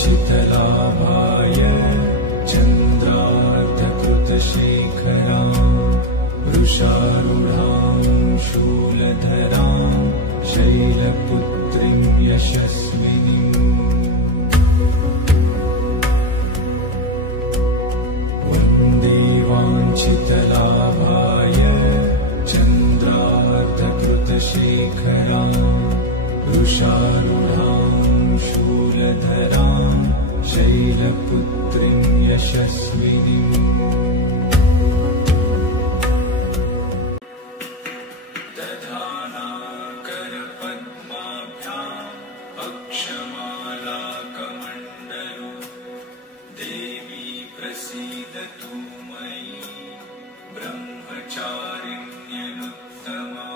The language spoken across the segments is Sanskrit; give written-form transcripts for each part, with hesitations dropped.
शीतलाभाय चन्द्रार्धकृतशेखरां वृषारूढां शूलधरां शैलपुत्रीं यशस्विनीं वन्दे वाञ्छितलाभाय चन्द्रार्धकृतशेखरां वृषारूढां शूलधरां शैलपुत्रीं यशस्विनीं दधानाकरपद्माभ्याम् अक्षमालाकमण्डलो देवी प्रसीदतु मयि ब्रह्मचारिण्यनुत्तमा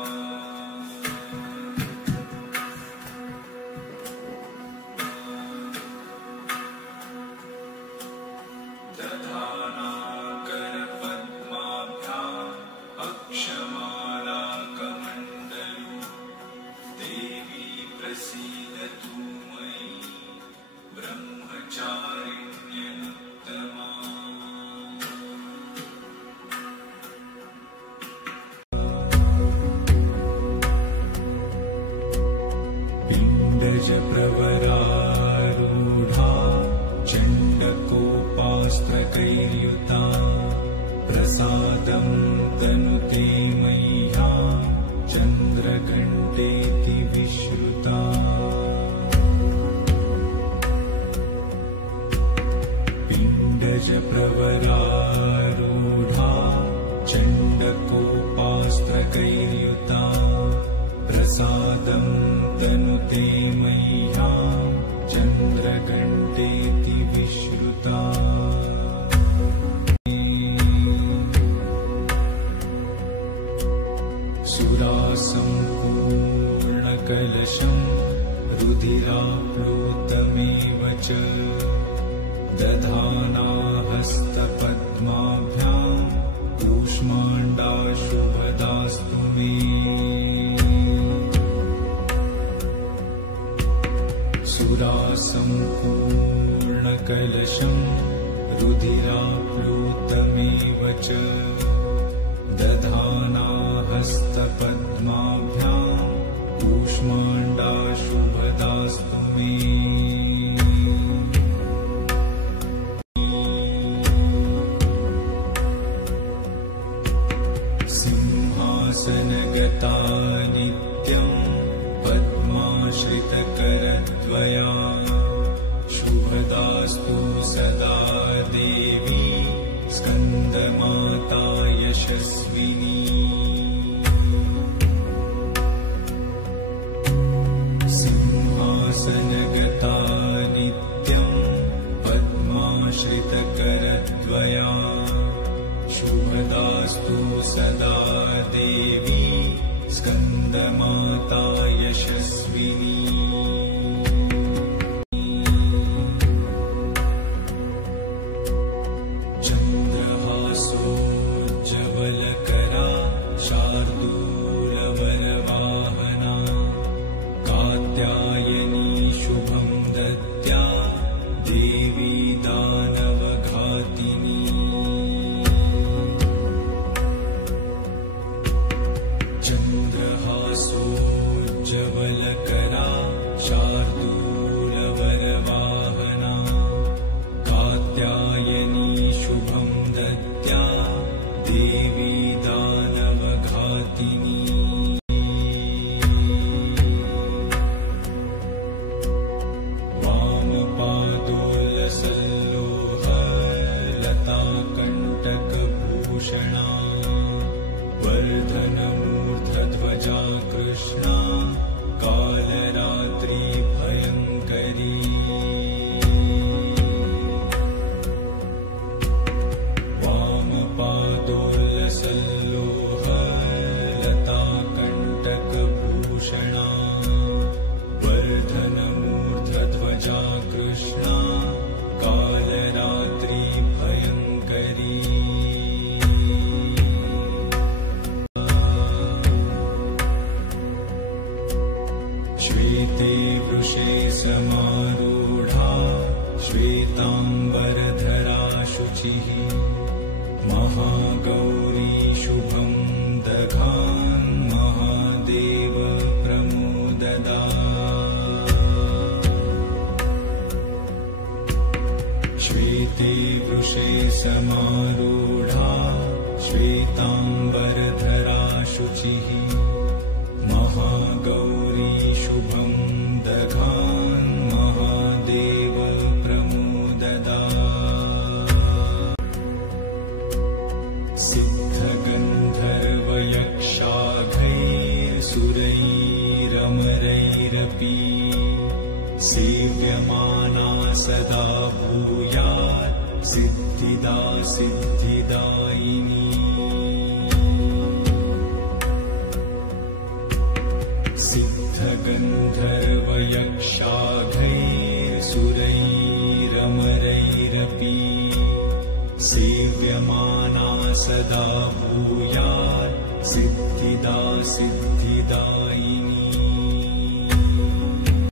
दधानाकरपद्माभ्याम् अक्षमालाकमण्डलो देवी प्रसीदतु मयि ब्रह्मचारिण्यनुत्तमा पिण्डजप्रवरारूढा चण्डकोपास्त्रकैर्युता प्रसादं तनुते मह्यं चन्द्रघण्टेति विश्रुता पिण्डजप्रवरारूढा चण्डकोपास्त्रकैर्युता प्रसादं तनुते मह्यं चन्द्रघण्टेति विश्रुता सुरासम्पूर्णकलशं रुधिराप्लुतमेव च दधाना हस्तपद्माभ्यां कूष्माण्डाशुभदास्तु मे सुरासम्पूर्णकलशं रुधिराप्लुतमेव च दधाना हस्तपद्माभ्यां कूष्माण्डाशुभदास्तु मे सिंहासनगता नित्यं पद्माश्रितकरद्वया शुभदास्तु सदा देवी स्कन्दमाता यशस्विनी सिंहासनगता नित्यं पद्माश्रितकरद्वया शुभदास्तु सदा देवी स्कन्दमाता यशस्विनी चन्द्रहासोज्ज्वलकरा शार्दूलवरवाहना कात्यायनी शुभं दद्या देवी दानवघातिनी चन्द्रहासोज्ज्वलकरा शार्दूलवरवाहना कात्यायनी शुभं दद्या देवी दानवघातिनी वामपादोलसल्लोहलताकण्टकभूषणा वर्धनमूर्धध्वजा कृष्णा कालरात्रि भयङ्करी वामपादोलसल्लोहलताकण्टकभूषणा वर्धनमूर्धध्वजा कृष्णा कालरात्रि भयङ्करी श्वेते वृषे समारूढा श्वेताम्बरधरा शुचिः महागौरी शुभं दधान् महादेव प्रमोददा श्वेते वृषे समारूढा श्वेताम्बरधरा शुचिः महागौरी शुभं दधान् महादेव प्रमोददा सिद्धगन्धर्वयक्षाघैर्सुरैरमरैरपि सेव्यमाना सदा भूयात् सिद्धिदा सिद्धिदायिनी सिद्धगन्धर्वयक्षाघैर्सुरैरमरैरपि सेव्यमाना सदा भूयात् सिद्धिदा सिद्धिदायिनी